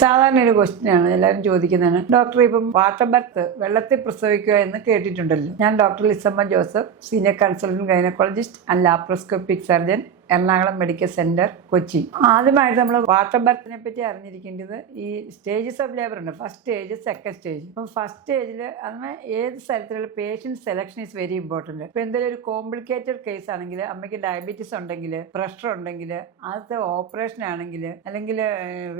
സാധാരണ ഒരു ക്വസ്റ്റ്യനാണ് എല്ലാവരും ചോദിക്കുന്നതാണ്, ഡോക്ടർ ഇപ്പം വാട്ടർ ബർത്ത് വെള്ളത്തിൽ പ്രസവിക്കുക എന്ന് കേട്ടിട്ടുണ്ടല്ലോ. ഞാൻ doctor Lisamma Joseph, senior consultant gynaecologist and laparoscopic surgeon, Ernakulam medical centre, Kochi. ആദ്യമായിട്ട് നമ്മൾ വാട്ടർ ബർത്തിനെ പറ്റി അറിഞ്ഞിരിക്കേണ്ടത് ഈ സ്റ്റേജസ് ഓഫ് ലേബർ ഉണ്ട്. First stage, second stage. അപ്പം ഫസ്റ്റ് സ്റ്റേജിൽ അങ്ങനെ ഏത് സ്ഥലത്തിലുള്ള patient selection is very important. ഇപ്പം എന്തെങ്കിലും ഒരു കോംപ്ലിക്കേറ്റഡ് കേസ് ആണെങ്കിൽ, അമ്മയ്ക്ക് ഡയബറ്റീസ് ഉണ്ടെങ്കിൽ, പ്രഷർ ഉണ്ടെങ്കിൽ, ആദ്യത്തെ ഓപ്പറേഷൻ ആണെങ്കിൽ, അല്ലെങ്കിൽ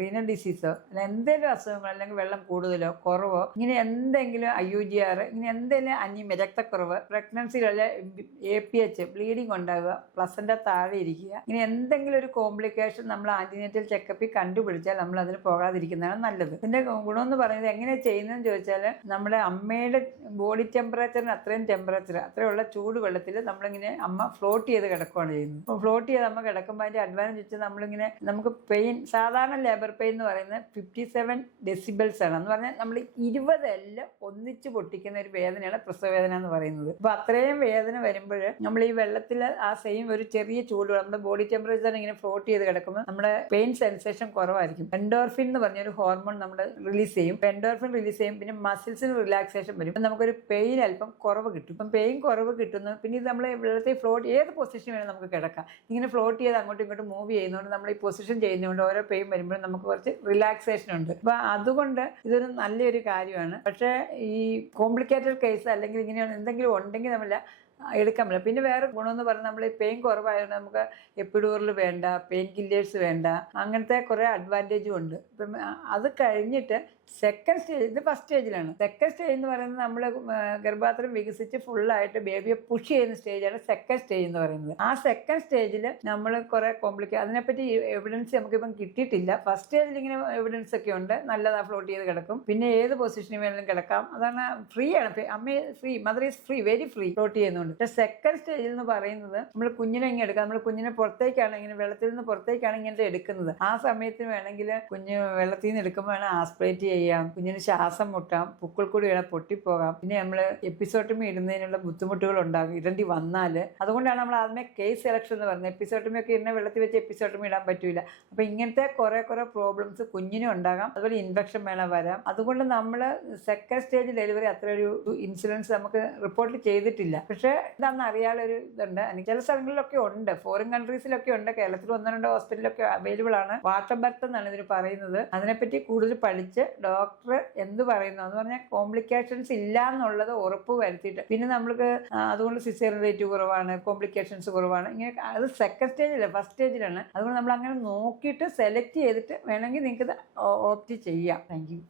റീനൽ ഡിസീസോ അല്ല എന്തെങ്കിലും അസുഖങ്ങൾ, അല്ലെങ്കിൽ വെള്ളം കൂടുതലോ കുറവോ, ഇങ്ങനെ എന്തെങ്കിലും IUGR, ഇങ്ങനെ എന്തെങ്കിലും അനീമിയ, രക്തക്കുറവ്, പ്രഗ്നൻസിയിലുള്ള APH ബ്ലീഡിങ് ഉണ്ടാവുക, പ്ലസന്റെ താഴെ ഇരിക്കുക, ഇനി എന്തെങ്കിലും ഒരു കോംപ്ലിക്കേഷൻ നമ്മൾ ആന്റിനേറ്റൽ ചെക്കപ്പിൽ കണ്ടുപിടിച്ചാൽ നമ്മൾ അതിന് പോകാതിരിക്കുന്നതാണ് നല്ലത്. ഇതിന്റെ ഗുണമെന്ന് പറയുന്നത് എങ്ങനെയാണ് ചെയ്യുന്നതെന്ന് ചോദിച്ചാൽ, നമ്മുടെ അമ്മയുടെ ബോഡി ടെമ്പറേച്ചറിന് അത്രയും ടെമ്പറേച്ചർ, അത്രയുള്ള ചൂട് വെള്ളത്തിൽ നമ്മളിങ്ങനെ അമ്മ ഫ്ലോട്ട് ചെയ്ത് കിടക്കുകയാണ് ചെയ്യുന്നത്. അപ്പോൾ ഫ്ലോട്ട് ചെയ്ത് അമ്മ കിടക്കുമ്പോൾ അതിന്റെ അഡ്വാൻറ്റേജ് വെച്ച് നമ്മളിങ്ങനെ, നമുക്ക് പെയിൻ, സാധാരണ ലേബർ പെയിൻ എന്ന് പറയുന്നത് 57 ഡെസിബിൾസ് ആണ്. എന്ന് പറഞ്ഞാൽ നമ്മൾ 20 എല്ലാം ഒന്നിച്ച് പൊട്ടിക്കുന്ന ഒരു വേദനയാണ് പ്രസവ വേദന എന്ന് പറയുന്നത്. അപ്പോൾ അത്രയും വേദന വരുമ്പോൾ നമ്മൾ ഈ വെള്ളത്തിൽ ആ സെയിം ഒരു ചെറിയ ചൂട്, നമ്മുടെ ബോഡി ടെമ്പറേച്ചർ ഇങ്ങനെ ഫ്ലോട്ട് ചെയ്ത് കിടക്കുമ്പോൾ നമ്മുടെ പെയിൻ സെൻസേഷൻ കുറവായിരിക്കും. എൻഡോർഫിൻ എന്ന് പറഞ്ഞൊരു ഹോർമോൺ നമ്മൾ റിലീസ് ചെയ്യും. എൻഡോർഫിൻ റിലീസ് ചെയ്യും, പിന്നെ മസിൽസിന് റിലാക്സേഷൻ വരും. അപ്പം നമുക്കൊരു പെയിൻ അല്പം കുറവ് കിട്ടും. ഇപ്പം പെയിൻ കുറവ് കിട്ടുന്നു. പിന്നെ ഇത് നമ്മൾ വെള്ളത്തിൽ ഫ്ലോട്ട്, ഏത് പൊസിഷൻ വേണം നമുക്ക് കിടക്കാം. ഇങ്ങനെ ഫ്ലോട്ട് ചെയ്ത് അങ്ങോട്ടും ഇങ്ങോട്ടും മൂവ് ചെയ്യുന്നതുകൊണ്ട്, നമ്മൾ ഈ പൊസിഷൻ ചെയ്യുന്നതുകൊണ്ട് ഓരോ പെയിൻ വരുമ്പോഴും നമുക്ക് കുറച്ച് റിലാക്സേഷൻ ഉണ്ട്. അപ്പം അതുകൊണ്ട് ഇതൊരു നല്ലൊരു കാര്യമാണ്. പക്ഷേ ഈ കോംപ്ലിക്കേറ്റഡ് കേസ് അല്ലെങ്കിൽ ഇങ്ങനെ എന്തെങ്കിലും ഉണ്ടെങ്കിൽ നമ്മൾ എടുക്കാൻ പറ്റില്ല. പിന്നെ വേറെ ഗുണമെന്ന് പറഞ്ഞാൽ, നമ്മൾ ഈ പെയിൻ കുറവായതുകൊണ്ട് നമുക്ക് എപ്പിഡൂറിൽ വേണ്ട, പെയിൻ കില്ലേഴ്സ് വേണ്ട, അങ്ങനത്തെ കുറേ അഡ്വാൻറ്റേജും ഉണ്ട്. ഇപ്പം അത് കഴിഞ്ഞിട്ട് സെക്കൻഡ് സ്റ്റേജ്, ഇത് ഫസ്റ്റ് സ്റ്റേജിലാണ്. സെക്കൻഡ് സ്റ്റേജ് എന്ന് പറയുന്നത് നമ്മൾ ഗർഭാത്രം വികസിച്ച് ഫുള്ളായിട്ട് ബേബിയെ പുഷ് ചെയ്യുന്ന സ്റ്റേജാണ് സെക്കൻഡ് സ്റ്റേജ് എന്ന് പറയുന്നത്. ആ സെക്കൻഡ് സ്റ്റേജിൽ നമ്മൾ കുറേ അതിനെപ്പറ്റി എവിഡൻസ് നമുക്കിപ്പം കിട്ടിയിട്ടില്ല. ഫസ്റ്റ് സ്റ്റേജിൽ ഇങ്ങനെ എവിഡൻസ് ഒക്കെ ഉണ്ട്, നല്ലതാ, ഫ്ലോട്ട് ചെയ്ത് കിടക്കും, പിന്നെ ഏത് പൊസിഷനിൽ വേണമെങ്കിലും കിടക്കാം, അതാണ് ഫ്രീ ആണ്. അമ്മ free, mother is free, very free, float ചെയ്യുന്നുണ്ട്. പക്ഷേ സെക്കൻഡ് സ്റ്റേജിൽ എന്ന് പറയുന്നത് നമ്മൾ കുഞ്ഞിനെ ഇങ്ങനെ എടുക്കാം. നമ്മൾ കുഞ്ഞിനെ പുറത്തേക്കാണ്, ഇങ്ങനെ വെള്ളത്തിൽ നിന്ന് പുറത്തേക്കാണ് ഇങ്ങനെ എടുക്കുന്നത്. ആ സമയത്തിന് വേണമെങ്കിൽ കുഞ്ഞ് വെള്ളത്തിൽ നിന്ന് എടുക്കുമ്പോൾ വേണം ആസ്പിറേറ്റ് ചെയ്യാം, കുഞ്ഞിന് ശ്വാസം മുട്ടാം, പുക്കിൾ കൂടി വേണം പൊട്ടിപ്പോകാം, പിന്നെ നമ്മൾ എപ്പിസോട്ടമി ഇടുന്നതിനുള്ള ബുദ്ധിമുട്ടുകൾ ഉണ്ടാകും ഇടേണ്ടി വന്നാൽ. അതുകൊണ്ടാണ് നമ്മൾ ആദ്യമേ കേസ് സെലക്ഷൻ എന്ന് പറയുന്നത്. എപ്പിസോട്ടമി ഒക്കെ ഇടുന്ന വെള്ളത്തിൽ വെച്ച് എപ്പിസോട്ടമി ഇടാൻ പറ്റില്ല. അപ്പോൾ ഇങ്ങനത്തെ കുറേ പ്രോബ്ലംസ് കുഞ്ഞിനും ഉണ്ടാകാം. അതുപോലെ ഇൻഫെക്ഷൻ വേണം വരാം. അതുകൊണ്ട് നമ്മൾ സെക്കൻഡ് സ്റ്റേജ് ഡെലിവറി അത്ര ഒരു ഇൻസിഡൻസ് നമുക്ക് റിപ്പോർട്ട് ചെയ്തിട്ടില്ല. പക്ഷേ ഇതാണെന്ന് അറിയാനൊരു ഇതുണ്ട്. ചില സ്ഥലങ്ങളിലൊക്കെ ഉണ്ട്, ഫോറിൻ കൺട്രീസിലൊക്കെ ഉണ്ട്, കേരളത്തിൽ 1-2 ഹോസ്പിറ്റലൊക്കെ അവൈലബിൾ ആണ്. വാട്ടർ ബർത്ത് എന്നാണ് ഇതിന് പറയുന്നത്. അതിനെപ്പറ്റി കൂടുതൽ പഠിച്ച് ഡോക്ടർ എന്ത് പറയുന്നു എന്ന് പറഞ്ഞാൽ കോംപ്ലിക്കേഷൻസ് ഇല്ല എന്നുള്ളത് ഉറപ്പ് വരുത്തിയിട്ട്, പിന്നെ നമ്മൾക്ക് അതുകൊണ്ട് സിസേറിയൻ റേറ്റ് കുറവാണ്, കോംപ്ലിക്കേഷൻസ് കുറവാണ്, ഇങ്ങനെ അത് സെക്കൻഡ് സ്റ്റേജിലല്ല, ഫസ്റ്റ് സ്റ്റേജിലാണ്. അതുകൊണ്ട് നമ്മൾ അങ്ങനെ നോക്കിയിട്ട് സെലക്ട് ചെയ്തിട്ട് വേണമെങ്കിൽ നിങ്ങൾക്ക് ഇത് ഓപ്റ്റ് ചെയ്യാം. Thank you.